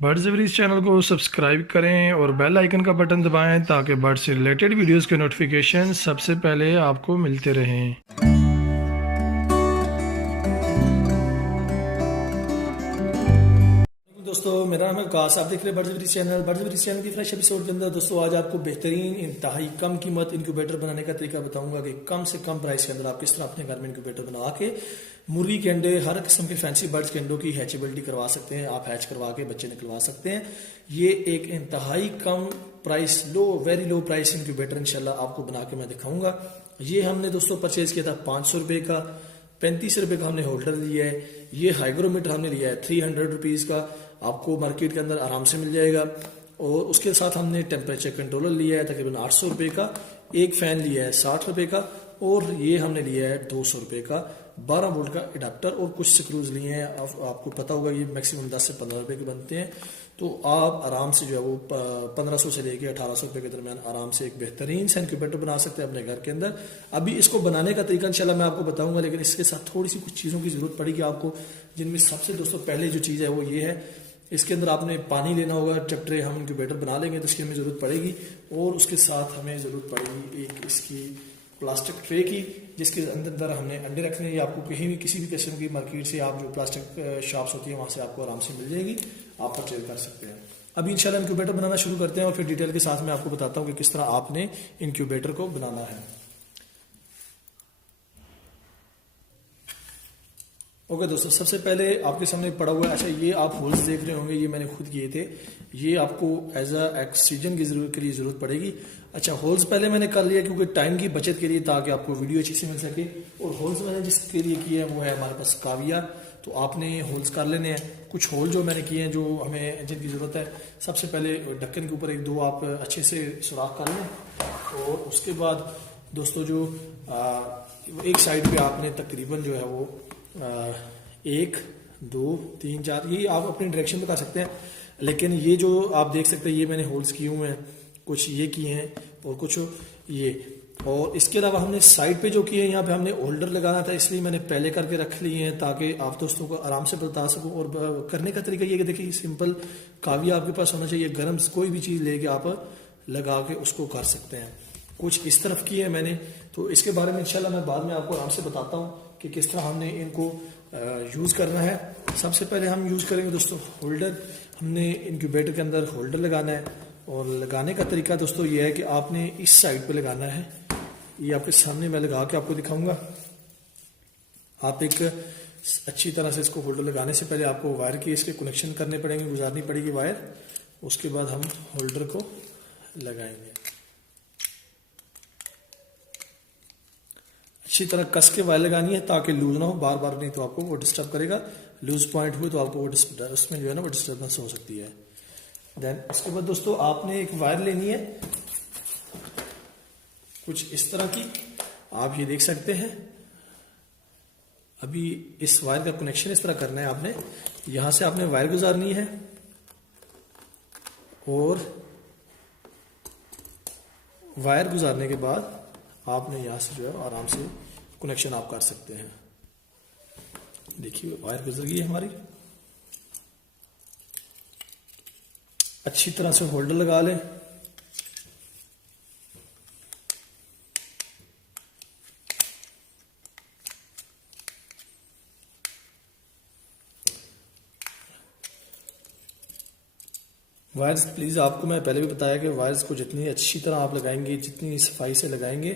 Birds एवरीज channel को subscribe करें और बेल आइकन का बटन दबाएं ताकि बर्ड्स से रिलेटेड वीडियोस के नोटिफिकेशन सबसे पहले आपको मिलते रहें। दोस्तों, मेरा नाम है काश। आप देख रहे हैं बर्ड्स एवरीज चैनल की फ्रेश एपिसोड के अंदर। दोस्तों, आज आपको बेहतरीन इंतहाई कम कीमत इंक्यूबेटर बनाने का तरीका बताऊंगा कि कम से कम प्राइस के अंदर आप किस तरह अपने घर में इंक्यूबेटर बना के मुर्गी के अंडे, हर किस्म के फैंसी बर्ड्स के अंडों की हैचेबिलिटी करवा सकते हैं। आप हैच करवा के बच्चे निकलवा सकते हैं। ये एक इंतहाई कम price, very low price incubator इंशाल्लाह आपको बना के मैं दिखाऊंगा। ये हमने दोस्तों परचेज किया था 500 रुपये का। 35 रुपये का हमने होल्डर लिया है। ये हाइग्रोमीटर हमने लिया है 300 रुपीज़ का, आपको मार्केट के अंदर आराम से मिल जाएगा। और उसके साथ हमने टेम्परेचर कंट्रोलर लिया है तकरीबन 800 रुपये का। एक फ़ैन लिया है 60 रुपये का। और ये हमने लिया है 200 रुपये का 12 वोल्ट का एडाप्टर। और कुछ स्क्रूज लिए हैं। आपको पता होगा ये मैक्सिमम 10 से 15 रुपये के बनते हैं। तो आप आराम से जो है वो 1500 से लेके 1800 रुपये के दरमियान आराम से एक बेहतरीन सा इंक्यूबेटर बना सकते हैं अपने घर के अंदर। अभी इसको बनाने का तरीका इंशाल्लाह मैं आपको बताऊंगा, लेकिन इसके साथ थोड़ी सी कुछ चीज़ों की ज़रूरत पड़ेगी आपको, जिनमें सबसे दोस्तों पहले जो चीज़ है वो ये है, इसके अंदर आपने पानी लेना होगा। जब ट्रे हम इंक्यूबेटर बना लेंगे तो इसकी हमें ज़रूरत पड़ेगी। और उसके साथ हमें ज़रूरत पड़ेगी एक इसकी प्लास्टिक ट्रे की, जिसके अंदर हमने अंडे रखने हैं। ये आपको कहीं भी किसी भी किस्म की मार्केट से, आप जो प्लास्टिक शॉप्स होती है वहाँ से आपको आराम से मिल जाएगी, आप परचेज कर सकते हैं। अभी इंशाल्लाह इंक्यूबेटर बनाना शुरू करते हैं और फिर डिटेल के साथ मैं आपको बताता हूँ कि किस तरह आपने इंक्यूबेटर को बनाना है। ओके दोस्तों, सबसे पहले आपके सामने पड़ा हुआ है, अच्छा ये आप होल्स देख रहे होंगे, ये मैंने खुद किए थे। ये आपको एज अ ऑक्सीजन की जरूरत के लिए ज़रूरत पड़ेगी। अच्छा, होल्स पहले मैंने कर लिया क्योंकि टाइम की बचत के लिए, ताकि आपको वीडियो अच्छी से मिल सके। और होल्स मैंने जिसके लिए किए हैं वो है हमारे पास काविया। तो आपने होल्स कर लेने हैं। कुछ होल जो मैंने किए हैं, जो हमें जिनकी ज़रूरत है, सबसे पहले ढक्कन के ऊपर 1-2 आप अच्छे से सुराख कर लें। और उसके बाद दोस्तों जो एक साइड पे आपने तकरीबन जो है वो 1, 2, 3, 4, ये आप अपनी डायरेक्शन में कर सकते हैं। लेकिन ये जो आप देख सकते हैं, ये मैंने होल्स किए हुए हैं, कुछ ये किए हैं और कुछ ये। और इसके अलावा हमने साइड पे जो किए हैं, यहाँ पे हमने होल्डर लगाना था, इसलिए मैंने पहले करके रख लिए हैं ताकि आप दोस्तों को आराम से बता सकूं। और करने का तरीका ये कि देखिए, सिंपल काविया आपके पास होना चाहिए। गर्म कोई भी चीज़ लेके आप लगा के उसको कर सकते हैं। कुछ इस तरफ की है मैंने, तो इसके बारे में इंशाल्लाह मैं बाद में आपको आराम से बताता हूँ कि किस तरह हमने इनको यूज़ करना है। सबसे पहले हम यूज़ करेंगे दोस्तों होल्डर। हमने इंक्यूबेटर के अंदर होल्डर लगाना है। और लगाने का तरीका दोस्तों ये है कि आपने इस साइड पे लगाना है। ये आपके सामने मैं लगा के आपको दिखाऊंगा। आप एक अच्छी तरह से इसको होल्डर लगाने से पहले आपको वायर की इसके कनेक्शन करने पड़ेंगे, गुजारनी पड़ेगी वायर। उसके बाद हम होल्डर को लगाएंगे। अच्छी तरह कस के वायर लगानी है ताकि लूज ना हो बार बार, नहीं तो आपको वो डिस्टर्ब करेगा। लूज पॉइंट हुए तो आपको वो उसमें जो है ना वो डिस्टर्बेंस हो सकती है। देन उसके बाद दोस्तों आपने एक वायर लेनी है कुछ इस तरह की, आप ये देख सकते हैं। अभी इस वायर का कनेक्शन इस तरह करना है आपने। यहां से आपने वायर गुजारनी है और वायर गुजारने के बाद आपने यहां से जो है आराम से कनेक्शन आप कर सकते हैं। देखिए वायर गुजर गई है हमारी। अच्छी तरह से होल्डर लगा लें। वायर्स प्लीज़, आपको मैं पहले भी बताया कि वायर्स को जितनी अच्छी तरह आप लगाएंगे, जितनी सफाई से लगाएंगे,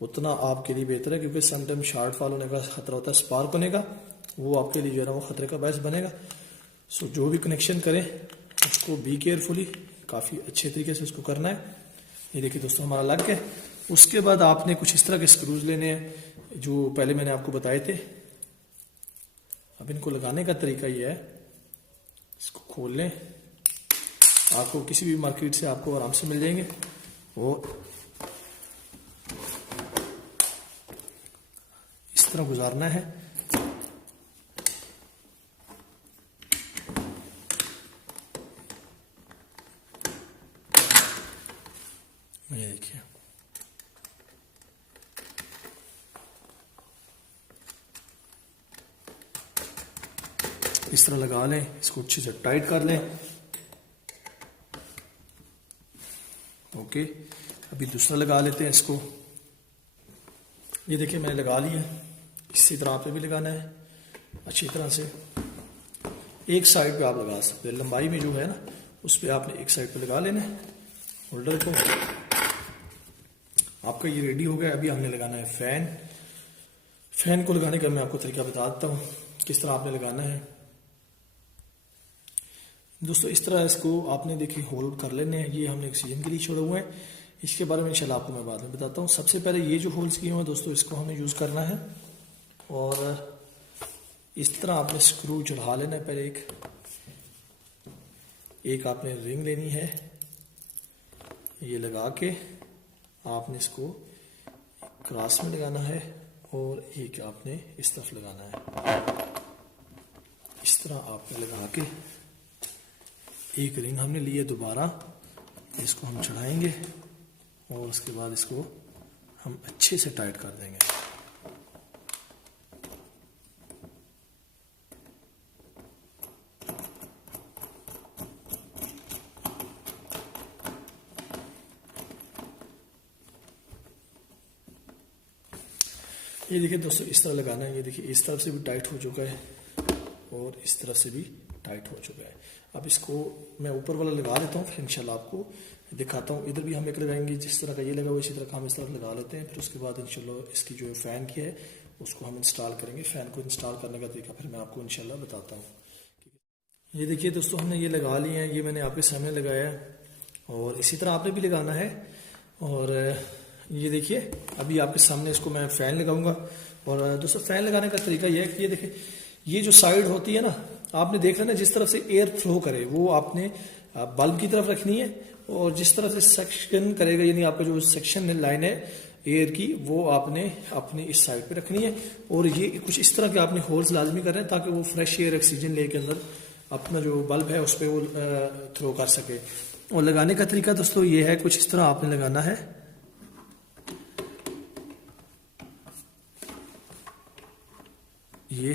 उतना आपके लिए बेहतर है। क्योंकि समटाइम शार्ट फॉल होने का खतरा होता है, स्पार्क होने का, वो आपके लिए जो है ना वो खतरे का बायस बनेगा। सो जो भी कनेक्शन करें उसको बी केयरफुली, काफ़ी अच्छे तरीके से उसको करना है। ये देखिए दोस्तों हमारा लग गया। उसके बाद आपने कुछ इस तरह के स्क्रूज लेने हैं जो पहले मैंने आपको बताए थे। अब इनको लगाने का तरीका ये है, इसको खोल लें। आपको किसी भी मार्केट से आपको आराम से मिल जाएंगे। और इस तरह गुजारना है। ये देखिए, इस तरह लगा लें, इसको अच्छे से टाइट कर लें। ओके, अभी दूसरा लगा लेते हैं इसको। ये देखिए मैंने लगा लिया। इसी तरह आप पे भी लगाना है अच्छी तरह से। एक साइड पे आप लगा सकते हैं, लंबाई में जो है ना उस पर आपने एक साइड पे लगा लेना है होल्डर को। आपका ये रेडी हो गया। अभी हमने लगाना है फैन। फैन को लगाने का मैं आपको तरीका बता देता हूँ किस तरह आपने लगाना है। दोस्तों इस तरह इसको आपने देखिए होल्ड कर लेने हैं। ये हमने ऑक्सीजन के लिए छोड़ा हुआ है, इसके बारे में इंशाल्लाह आपको मैं बाद में बताता हूँ। सबसे पहले ये जो होल्स किए हुए हैं दोस्तों, इसको हमें यूज़ करना है और इस तरह आपने स्क्रू चढ़ा लेना है। पहले एक आपने रिंग लेनी है, ये लगा के आपने इसको क्रॉस में लगाना है और एक आपने इस तरफ लगाना है। इस तरह आपने लगा के एक रिंग हमने ली है दोबारा, इसको हम चढ़ाएंगे और उसके बाद इसको हम अच्छे से टाइट कर देंगे। ये देखिए दोस्तों इस तरह लगाना है। ये देखिए इस तरफ से भी टाइट हो चुका है और इस तरफ से भी टाइट हो चुका है। अब इसको मैं ऊपर वाला लगा लेता हूँ, फिर इंशाल्लाह आपको दिखाता हूँ। इधर भी हम एक लगाएंगे, जिस तरह का ये लगा हुआ इसी तरह का हम इस तरफ लगा लेते हैं। फिर उसके बाद इंशाल्लाह इसकी जो फ़ैन की है उसको हम इंस्टॉल करेंगे। फ़ैन को इंस्टॉल करने का तरीका फिर मैं आपको इंशाल्लाह बताता हूँ। ये देखिए दोस्तों हमने ये लगा लिए हैं, ये मैंने आपके सामने लगाया है और इसी तरह आपने भी लगाना है। और ये देखिए अभी आपके सामने इसको मैं फ़ैन लगाऊंगा। और दोस्तों फ़ैन लगाने का तरीका ये है कि ये देखिए ये जो साइड होती है ना, आपने देख लेना जिस तरफ से एयर फ्लो करे वो आपने बल्ब की तरफ रखनी है और जिस तरफ से सेक्शन करेगा यानी आपका जो सेक्शन में लाइन है एयर की वो आपने अपनी इस साइड पे रखनी है। और ये कुछ इस तरह के आपने होल्स लाजमी कर रहे हैं ताकि वो फ्रेश एयर ऑक्सीजन लेके अंदर अपना जो बल्ब है उस पर वो थ्रो कर सके। और लगाने का तरीका दोस्तों ये है, कुछ इस तरह आपने लगाना है। ये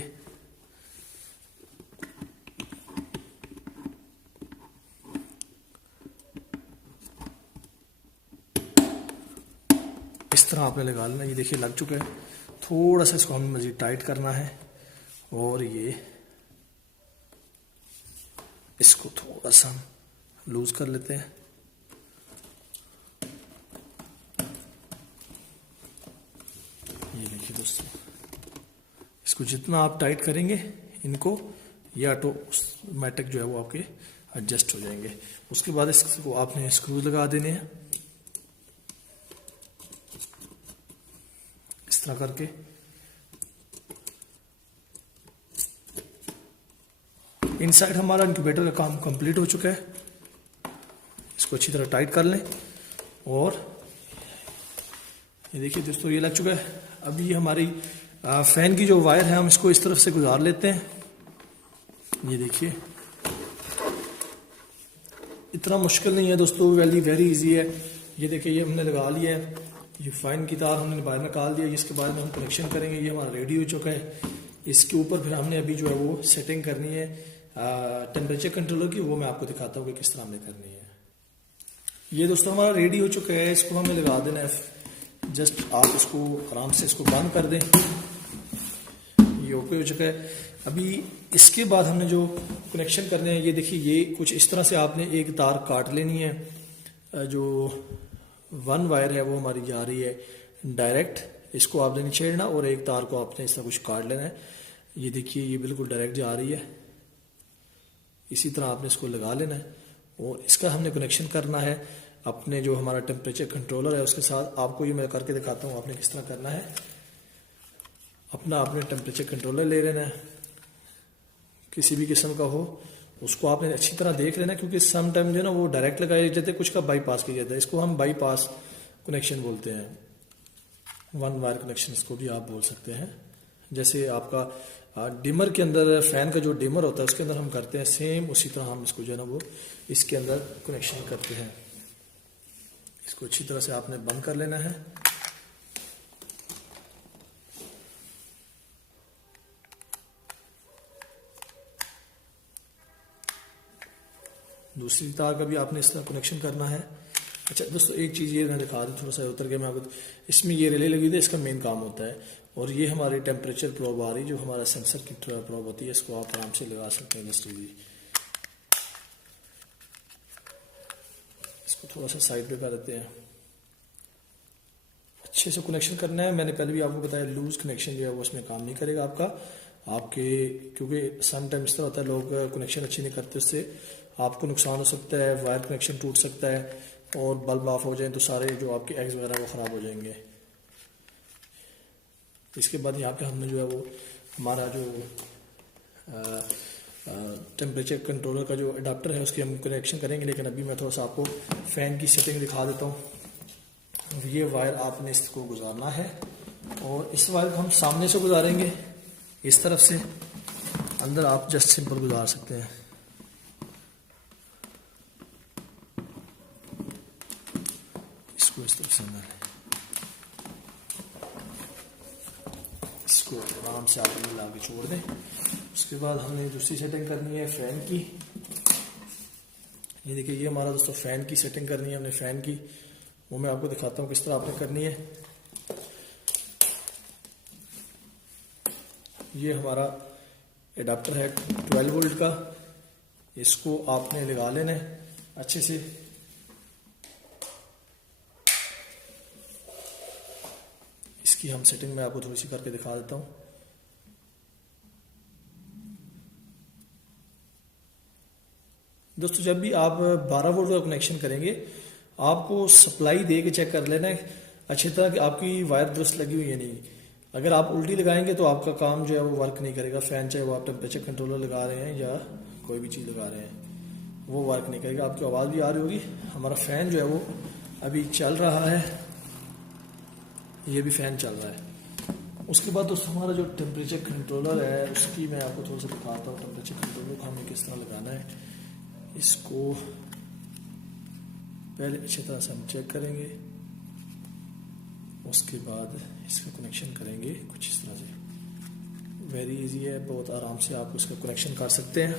इस तरह आपने लगा लेना। ये देखिए लग चुका है। थोड़ा सा इसको हमें मज़ीद टाइट करना है और ये इसको थोड़ा सा हम लूज कर लेते हैं। ये देखिए दोस्तों इसको जितना आप टाइट करेंगे इनको ये ऑटोमेटिक जो है वो आपके एडजस्ट हो जाएंगे। उसके बाद इसको आपने स्क्रूज लगा देने हैं इस तरह करके। इनसाइड हमारा इंक्यूबेटर का काम कंप्लीट हो चुका है। इसको अच्छी तरह टाइट कर लें और ये देखिए दोस्तों ये लग चुका है। अभी हमारी फैन की जो वायर है हम इसको इस तरफ से गुजार लेते हैं। ये देखिए इतना मुश्किल नहीं है दोस्तों, वेरी इजी है। ये देखिए ये हमने लगा लिया है। ये फाइन की तार हमने बाहर निकाल दिया। इसके बाद में हम कनेक्शन करेंगे। ये हमारा रेडी हो चुका है। इसके ऊपर फिर हमने अभी जो है वो सेटिंग करनी है टेम्परेचर कंट्रोलर की, वो मैं आपको दिखाता हूँ कि किस तरह हमने करनी है। ये दोस्तों हमारा रेडी हो चुका है। इसको हमें लगा देना है। जस्ट आप इसको आराम से इसको बंद कर दें। ये ओके हो चुका है। अभी इसके बाद हमने जो कनेक्शन करने हैं, ये देखिए ये कुछ इस तरह से आपने एक तार काट लेनी है। जो वन वायर है वो हमारी जा रही है डायरेक्ट, इसको आपने नहीं छेड़ना और एक तार को आपने इस तरह कुछ काट लेना है। ये देखिए ये बिल्कुल डायरेक्ट जा रही है। इसी तरह आपने इसको लगा लेना है और इसका हमने कनेक्शन करना है अपने जो हमारा टेम्परेचर कंट्रोलर है उसके साथ। आपको ये मैं करके दिखाता हूँ आपने किस तरह करना है। अपना आपने टेम्परेचर कंट्रोलर ले लेना है, किसी भी किस्म का हो, उसको आपने अच्छी तरह देख लेना क्योंकि सम टाइम जो है ना वो डायरेक्ट लगाए जाते हैं, कुछ का बाईपास किया जाता है। इसको हम बाईपास कनेक्शन बोलते हैं, वन वायर कनेक्शन इसको भी आप बोल सकते हैं। जैसे आपका डिमर के अंदर फैन का जो डिमर होता है उसके अंदर हम करते हैं, सेम उसी तरह हम इसको जो है ना वो इसके अंदर कनेक्शन करते हैं। इसको अच्छी तरह से आपने बंद कर लेना है। दूसरी तार का भी आपने इस तरह कनेक्शन करना है अच्छा दोस्तों, एक चीज़ ये मैं दिखा दूँ थोड़ा सा उतर के मैं आपको, इसमें ये रिले लगी हुई है, इसका मेन काम होता है। और ये हमारी टेम्परेचर प्रोब आ रही, जो हमारा सेंसर की प्रोब होती है, इसको आप आराम से लगा सकते हैं दोस्तों जी। इसको थोड़ा सा साइड पे कर देते हैं। अच्छे से कनेक्शन करना है। मैंने पहले भी आपको बताया, लूज कनेक्शन जो है वो उसमें काम नहीं करेगा आपका, आपके, क्योंकि सम टाइम इस तरह होता है लोग कनेक्शन अच्छी नहीं करते, उससे आपको नुकसान हो सकता है, वायर कनेक्शन टूट सकता है और बल्ब ऑफ हो जाए तो सारे जो आपके एग्स वगैरह वो ख़राब हो जाएंगे। इसके बाद यहाँ पे हमने जो है वो हमारा जो टेम्परेचर कंट्रोलर का जो अडाप्टर है उसके हम कनेक्शन करेंगे, लेकिन अभी मैं थोड़ा सा आपको फ़ैन की सेटिंग दिखा देता हूँ। ये वायर आपने इसको गुजारना है और इस वायर को हम सामने से गुजारेंगे, इस तरफ से अंदर आप जस्ट सिंपल गुजार सकते हैं। इसको इस तरफ से अंदर, इसको आराम से आप मिला के छोड़ दें। उसके बाद हमने दूसरी सेटिंग करनी है फ़ैन की। ये देखिए, ये हमारा दोस्तों फ़ैन की सेटिंग करनी है हमने फ़ैन की, वो मैं आपको दिखाता हूँ किस तरह आपने करनी है। ये हमारा एडाप्टर है 12 वोल्ट का, इसको आपने लगा लेना है अच्छे से। इसकी हम सेटिंग में आपको थोड़ी सी करके दिखा देता हूँ। दोस्तों, जब भी आप 12 वोल्ट का कनेक्शन करेंगे, आपको सप्लाई दे के चेक कर लेना है अच्छी तरह कि आपकी वायर दुरुस्त लगी हुई है नहीं। अगर आप उल्टी लगाएंगे तो आपका काम जो है वो वर्क नहीं करेगा। फ़ैन चाहे वो आप टेम्परेचर कंट्रोलर लगा रहे हैं या कोई भी चीज़ लगा रहे हैं, वो वर्क नहीं करेगा। आपकी आवाज़ भी आ रही होगी। हमारा फ़ैन जो है वो अभी चल रहा है, ये भी फ़ैन चल रहा है। उसके बाद दोस्तों हमारा जो टेम्परेचर कंट्रोलर है उसकी मैं आपको थोड़ा सा दिखाता हूँ। टेम्परेचर कंट्रोलर को हमें किस तरह लगाना है, इसको पहले अच्छी तरह से हम चेक करेंगे, उसके बाद इसका कनेक्शन करेंगे कुछ इस तरह से। वेरी इजी है, बहुत आराम से आप उसका कनेक्शन कर सकते हैं।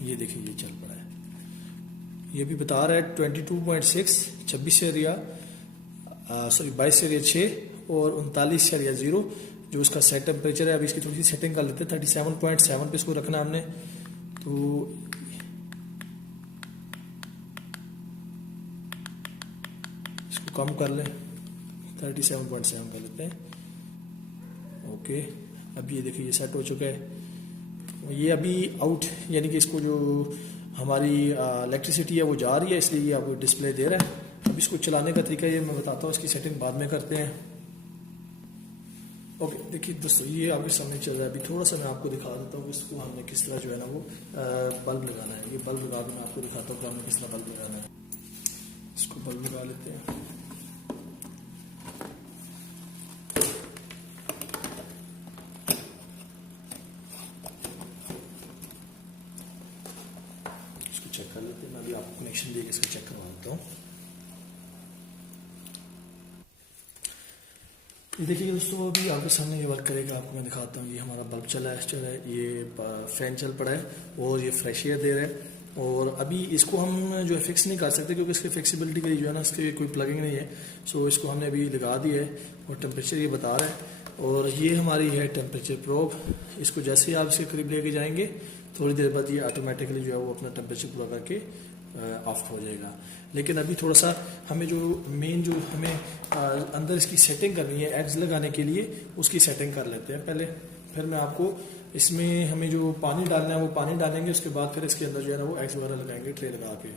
ये देखिए, ये चल पड़ा है। ये भी बता रहा है 22.6, 26 एरिया, सॉरी 22 एरिया 6 और 39 एरिया 0 जो उसका सेट टेम्परेचर है। अभी इसकी थोड़ी सी सेटिंग कर लेते हैं। 37.7 पे इसको रखना हमने, तो इसको कम कर लें, 37.7 कर लेते हैं। ओके, अभी ये देखिए ये सेट हो चुका है। ये अभी आउट, यानी कि इसको जो हमारी इलेक्ट्रिसिटी है वो जा रही है, इसलिए ये आपको डिस्प्ले दे रहा है। अब इसको चलाने का तरीका ये मैं बताता हूँ, इसकी सेटिंग बाद में करते हैं। ओके, देखिए दोस्तों, ये आपके सामने चल रहा है। अभी थोड़ा सा मैं आपको दिखा देता हूँ इसको हमने किस तरह जो है ना वो बल्ब लगाना है। ये बल्ब लगा के मैं आपको दिखाता हूँ कि हमें किस तरह बल्ब लगाना है। इसको बल्ब लगा लेते हैं। चेक कर लेते हैं। मैं अभी आपको कनेक्शन देके इसका चेक करवा देता हूँ। ये देखिए दोस्तों, अभी आपके सामने ये वर्क करेगा, आपको मैं दिखाता हूँ। ये हमारा बल्ब चला है, ये फैन चल पड़ा है और ये फ्रेश एयर दे रहा है। और अभी इसको हम जो है फिक्स नहीं कर सकते, क्योंकि इसकी फ्लेक्सिबिलिटी के लिए जो है ना इसके कोई प्लगिंग नहीं है। सो इसको हमने अभी लगा दिया है और टेम्परेचर ये बता रहा है। और ये हमारी है टेम्परेचर प्रोब। इसको जैसे ही आप इसके करीब लेके जाएंगे, थोड़ी देर बाद ये ऑटोमेटिकली जो है वो अपना टेम्परेचर पूरा करके ऑफ हो जाएगा। लेकिन अभी थोड़ा सा हमें जो मेन जो हमें अंदर इसकी सेटिंग करनी है एग्स लगाने के लिए, उसकी सेटिंग कर लेते हैं पहले। फिर मैं आपको इसमें हमें जो पानी डालना है वो पानी डालेंगे, उसके बाद फिर इसके अंदर जो है ना वो एग्स वगैरह लगाएंगे ट्रे लगा के।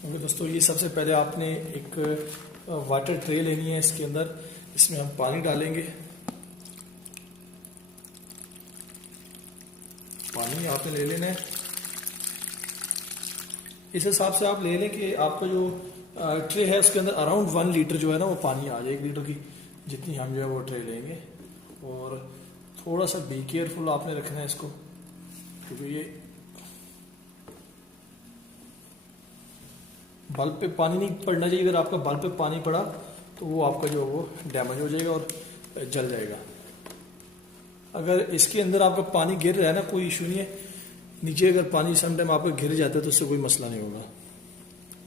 क्योंकि दोस्तों ये सबसे पहले आपने एक वाटर ट्रे लेनी है, इसके अंदर इसमें हम पानी डालेंगे। पानी आपने ले लेना है, इस हिसाब से आप ले लें कि आपका जो ट्रे है उसके अंदर अराउंड 1 लीटर जो है ना वो पानी आ जाए। 1 लीटर की जितनी हम जो है वो ट्रे लेंगे। और थोड़ा सा बी केयरफुल आपने रखना है इसको, क्योंकि ये बल्ब पे पानी नहीं पड़ना चाहिए। अगर आपका बल्ब पे पानी पड़ा तो वो आपका जो वो डैमेज हो जाएगा और जल जाएगा। अगर इसके अंदर आपका पानी गिर रहा है ना, कोई इशू नहीं है। नीचे अगर पानी समटाइम आपका गिर जाता है तो उससे कोई मसला नहीं होगा।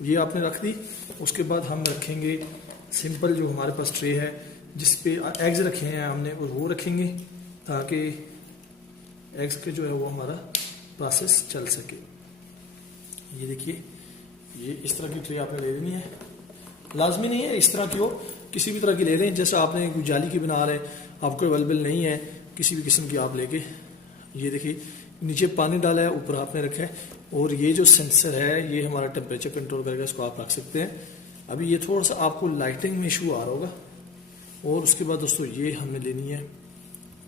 ये आपने रख दी। उसके बाद हम रखेंगे सिंपल जो हमारे पास ट्रे है जिस पे एग्स रखे हैं हमने, और वो रखेंगे ताकि एग्स के जो है वो हमारा प्रोसेस चल सके। ये देखिए, ये इस तरह की ट्रे आपने ले लेनी है। लाजमी नहीं है इस तरह की हो, किसी भी तरह की ले लें। जैसे आपने कोई जाली की बना रहे, आपको अवेलेबल नहीं है किसी भी किस्म की, आप लेके ये देखिए नीचे पानी डाला है, ऊपर आपने रखा है, और ये जो सेंसर है ये हमारा टेम्परेचर कंट्रोल करेगा। इसको आप रख सकते हैं। अभी ये थोड़ा सा आपको लाइटिंग में इशू आ रहा होगा। और उसके बाद दोस्तों ये हमने लेनी है,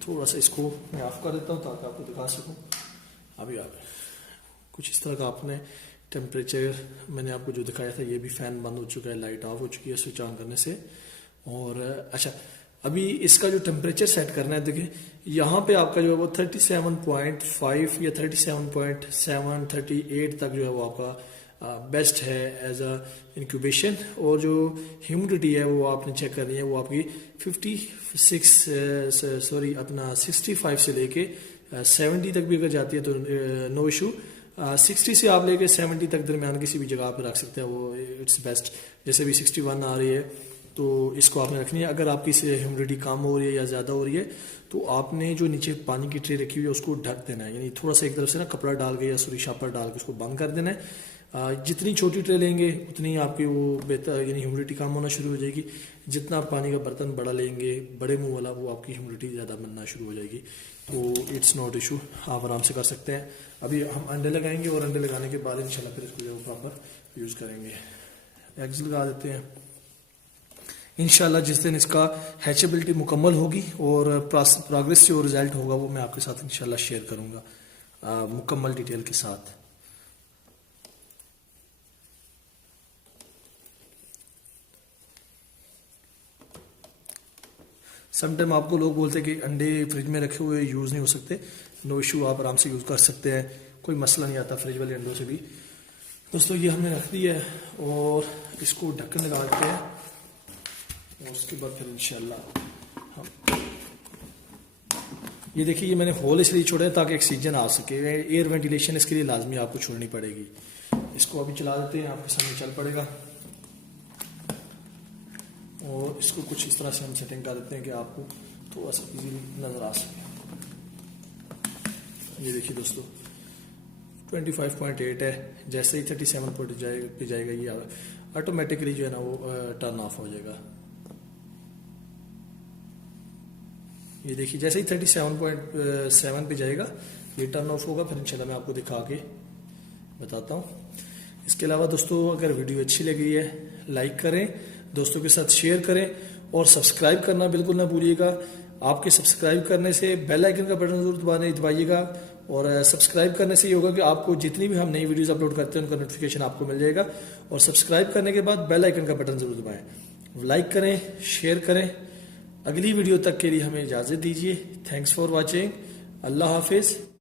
थोड़ा सा इसको मैं ऑफ कर देता हूँ ताकि आपको दिखा सकूँ। अभी आप कुछ इस तरह का आपने टेम्परेचर, मैंने आपको जो दिखाया था, ये भी फ़ैन बंद हो चुका है, लाइट ऑफ हो चुकी है स्विच ऑन करने से। और अच्छा, अभी इसका जो टेम्परेचर सेट करना है, देखिए यहाँ पे आपका जो है वो 37.5 या 37.7 38 तक जो है वो आपका बेस्ट है एज अ इंक्यूबेशन। और जो ह्यूमिडिटी है वो आपने चेक करनी है, वो आपकी 65 से लेके 70 तक भी अगर जाती है तो नो इशू। 60 से आप लेके 70 तक दरमियान किसी भी जगह पर रख सकते हैं, वो इट्स बेस्ट। जैसे भी 61 आ रही है तो इसको आपने रखनी है। अगर आपकी ह्यूमिडिटी कम हो रही है या ज़्यादा हो रही है तो आपने जो नीचे पानी की ट्रे रखी हुई है उसको ढक देना है, यानी थोड़ा सा एक तरफ से ना कपड़ा डाल के या सुरी शापर डाल के उसको बंद कर देना है। जितनी छोटी ट्रे लेंगे उतनी आपकी वो बेहतर, यानी ह्यूमिडिटी कम होना शुरू हो जाएगी। जितना आप पानी का बर्तन बड़ा लेंगे, बड़े मुंह वाला, वो आपकी ह्यूमिडिटी ज़्यादा बनना शुरू हो जाएगी। तो इट्स नॉट इशू, आप आराम से कर सकते हैं। अभी हम अंडे लगाएंगे और अंडे लगाने के बाद इंशाल्लाह फिर इसको जो प्रॉपर यूज़ करेंगे। एग्स लगा देते हैं इंशाल्लाह। जिस दिन इसका हैचेबिलिटी मुकम्मल होगी और प्रोग्रेस जो रिजल्ट होगा वो मैं आपके साथ इंशाल्लाह शेयर करूंगा मुकम्मल डिटेल के साथ। समटाइम आपको लोग बोलते हैं कि अंडे फ्रिज में रखे हुए यूज़ नहीं हो सकते। नो इशू, आप आराम से यूज़ कर सकते हैं, कोई मसला नहीं आता फ्रिज वाले अंडों से भी। दोस्तों ये हमने रख दिया है और इसको ढक्कन लगा देते हैं और उसके बाद फिर इंशाल्लाह हम ये देखिए, ये मैंने होल इसलिए छोड़ा है ताकि ऑक्सीजन आ सके। एयर वेंटिलेशन इसके लिए लाजमी आपको छोड़नी पड़ेगी। इसको अभी चला देते हैं, आपके सामने चल पड़ेगा। और इसको कुछ इस तरह से हम सेटिंग कर देते हैं कि आपको थोड़ा सा इजीली नज़र आ सके। ये देखिए दोस्तों 25.8 है। जैसे ही 37 पे जाएगा ये ऑटोमेटिकली जो है ना वो टर्न ऑफ हो जाएगा। ये देखिए जैसे ही 37.7 पे जाएगा ये टर्न ऑफ होगा। फिर इंशाल्लाह मैं आपको दिखा के बताता हूँ। इसके अलावा दोस्तों अगर वीडियो अच्छी लगी है लाइक करें, दोस्तों के साथ शेयर करें और सब्सक्राइब करना बिल्कुल ना भूलिएगा। आपके सब्सक्राइब करने से बेल आइकन का बटन जरूर दबाइएगा। और सब्सक्राइब करने से ये होगा कि आपको जितनी भी हम नई वीडियोस अपलोड करते हैं उनका नोटिफिकेशन आपको मिल जाएगा। और सब्सक्राइब करने के बाद बेल आइकन का बटन जरूर दबाएं। लाइक करें, शेयर करें। अगली वीडियो तक के लिए हमें इजाज़त दीजिए। Thanks for watching. अल्लाह हाफिज़।